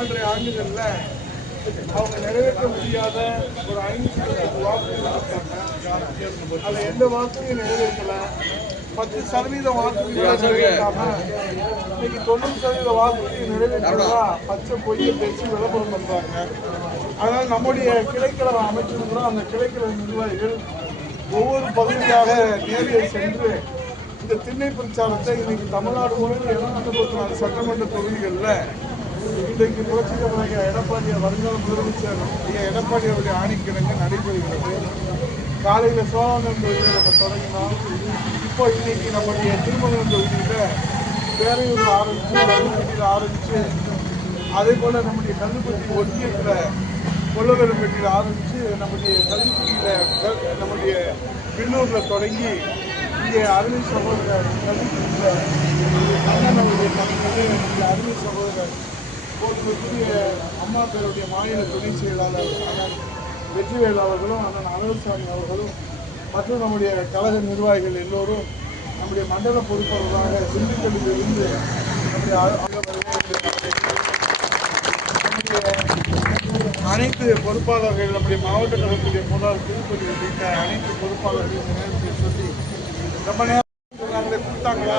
4.5 ஆண்டுகள்ல அவங்க நிறைவேற்ற முடியாத ஒரு 500 வாக்குறுதிகள் இருக்காங்க. அதுல எந்த வாக்குறுதியும் நிறைவேற்றல. 10% வாக்குறுதிகளை நிறைவேற்றாம இன்னைக்கு 90% வாக்குறுதியை நிறைவேற்றா பச்சை பொய்யை பேசி விளம்பரம் பண்றாங்க. அதனால நம்முடைய கிளைக்கழக அமைச்சர்களும் அந்த கிளைக்கழக நிர்வாகிகள் ஒவ்வொரு பகுதியாக நேரில் சென்று இந்த திண்ணை பிரச்சாரத்தை இன்னைக்கு தமிழ்நாடு முழுவதும் 234 சட்டமன்ற தொகுதிகளில் இன்றைக்கு புரட்சித் தலைவர் எடப்பாடி வருங்கால முதலமைச்சர் எடப்பாடி அவருடைய ஆணைக்கிணங்க நடைபெறுகிறது. காலையில் சோழானம் தொகுதியில் நம்ம தொடங்கினோம். இப்போ இன்னைக்கு நம்முடைய திருமணம் தொகுதியில் பேரையூர் ஆரம்பிச்சு அதே போல் நம்முடைய கல்லுப்பட்டி ஒன்றியத்தில் கொல்லவரம்பட்டியில் ஆரம்பித்து நம்முடைய கல்லுப்பட்டியில் நம்முடைய பின்னூரில் தொடங்கி இங்கே அருமை சகோதரர் கல்லுப்பட்டியில் அண்ணன் அவருடைய பணிகளை நம்முடைய அருமை சகோதரர் போக்குவரத்து அம்மா பேருடைய மாநில துணை செயலாளர் அண்ணன் வெற்றிவேல் அவர்களும் அண்ணன் அனல்சாமி அவர்களும் மற்றும் நம்முடைய கழக நிர்வாகிகள் எல்லோரும் நம்முடைய மண்டல பொறுப்பாளராக திண்டுக்கல்லில் இருந்து அனைத்து பொறுப்பாளர்கள் நம்முடைய மாவட்ட கழகத்துடைய முன்னாள் திருப்பதி உள்ளிட்ட அனைத்து பொறுப்பாளர்கள் இந்த நேரத்தில் சொல்லி ரொம்ப நேரம் கொடுத்தாங்களா.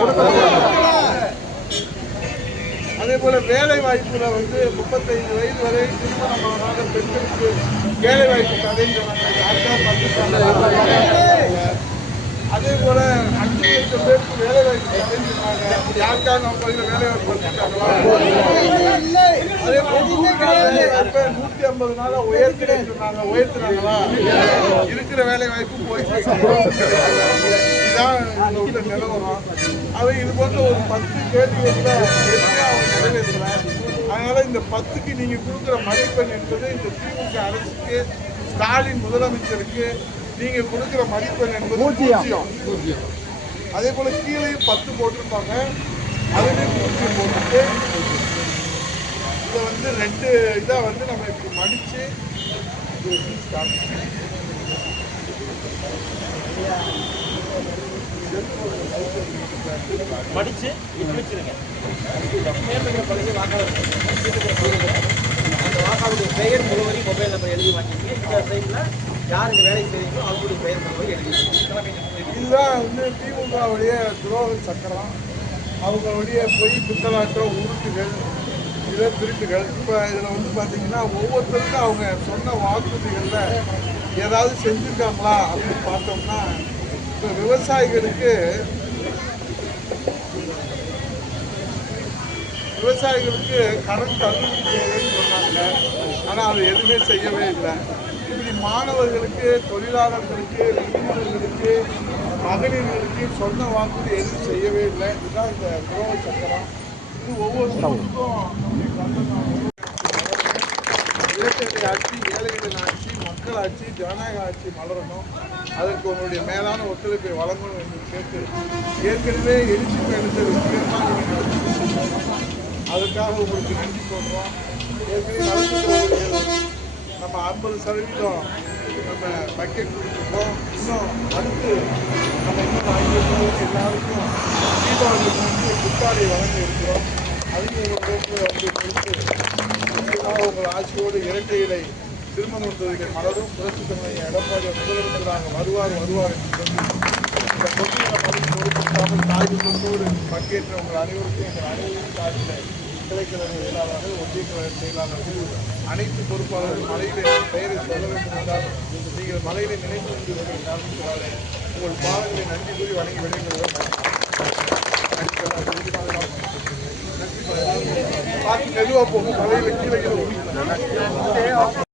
அதே போல வேலை வாய்ப்புல 35 வயது வரை திருமணமான பெண்களுக்கு வேலை வாய்ப்பு தடைன்னு அதே போல 5 லட்சம் பேருக்கு வேலை வாய்ப்பு தடைன்னு சொன்னாங்க. யாருக்காக நம்ம வேலை வாய்ப்பு அதே போல 150 நாளா உயர்த்தினேன்னு சொன்னாங்க. உயர்த்தினாங்களா? இருக்கிற வேலை வாய்ப்பு போயிட்டு இதுதான் உள்ள நிலவரம். அவை இது போன்ற ஒரு 10 கேள்விகளில் எதுவுமே அவங்க நிறைவேற்றலாம். அதனால இந்த 10க்கு நீங்க கொடுக்குற மதிப்பெண் என்பது இந்த திமுக அரசுக்கு ஸ்டாலின் முதலமைச்சருக்கு நீங்க கொடுக்குற மதிப்பெண் என்பது 0. அதே போல கீழே 10 போட்டிருப்பாங்க. அதுலேயும் 0 போட்டுட்டு இதை 2 இதாக நம்ம இப்படி மடிச்சு படிச்சு வச்சிருங்க. பழைய வாக்காளர் அந்த வாக்காளருடைய பெயர் முகவரி மொபைல் நம்பர் எழுதி வாங்கிட்டு இந்த சைட்ல யார் இந்த வேலை செய்யறீங்களோ அவங்களுடைய பெயர் முகவரி எழுதி. இதுதான் திமுகவுடைய துரோக சக்கரம். அவங்களுடைய பொய் பித்தலாட்டம் உருட்டுகள் இதை திருட்டுகள். இப்போ இதில் பார்த்தீங்கன்னா ஒவ்வொருத்தருக்கும் அவங்க சொன்ன வாக்குறுதிகளில் ஏதாவது செஞ்சுருக்காங்களா அப்படின்னு பார்த்தோம்னா இப்போ விவசாயிகளுக்கு கடன் தள்ளுபடி செய்வேன்னு சொன்னாங்க. ஆனால் அது எதுவுமே செய்யவே இல்லை. இப்படி மாணவர்களுக்கு, தொழிலாளர்களுக்கு, மீனவர்களுக்கு, மகளிர்களுக்கு சொன்ன வாக்குறுதி எதுவும் செய்யவே இல்லை. இதுதான் இந்த துரோக சக்கரம். இது ஒவ்வொருத்தருக்கும் இரட்டை ஆட்சி, ஏழைகளின் ஆட்சி, மக்கள் ஆட்சி, ஜனநாயக ஆட்சி மலரணும். அதற்கு உங்களுடைய மேலான ஒத்துழைப்பை வழங்கணும் என்று கேட்டு ஏற்கனவே எழுச்சி பயணத்தை அதுக்காக உங்களுக்கு நன்றி சொல்கிறோம். ஏற்கனவே நடந்து நம்ம 50% நம்ம பக்கெட் கொடுத்துருக்கோம். இன்னும் அடுத்து நம்ம இன்னும் 5 எல்லாருக்கும் தீபாவளிக்கு புத்தாடை வழங்க இருக்கிறோம். அதையும் உங்கள் கொடுத்து உங்கள் ஆட்சியோடு இரட்டை இலை திருமணம் தொகுதிகள் மலரும். புரட்சித் தலைவர் எடப்பாடி முதலமைச்சராக வருவார் என்று சொல்லி இந்த பொதுவில் பொருட்படுத்தாமல் தாய்வு கொண்டோடு பங்கேற்ற உங்கள் அனைவருக்கும் எங்கள் அனைவரும் சார்ந்த கிளைக்கழக செயலாளர்கள், ஒன்றிய கழக செயலாளர்கள், அனைத்து பொறுப்பாளர்கள் மலையிலே பெயரை சொல்ல வேண்டும் என்றாலும் நீங்கள் மலையிலே நினைத்து கொண்டு வருகிற காரணத்தினாலே உங்கள் பாதங்களை நன்றி கூறி வணங்கி வெளியிடுவோம். பார்த்து மெதுவாக போகும் மலையில் கீழே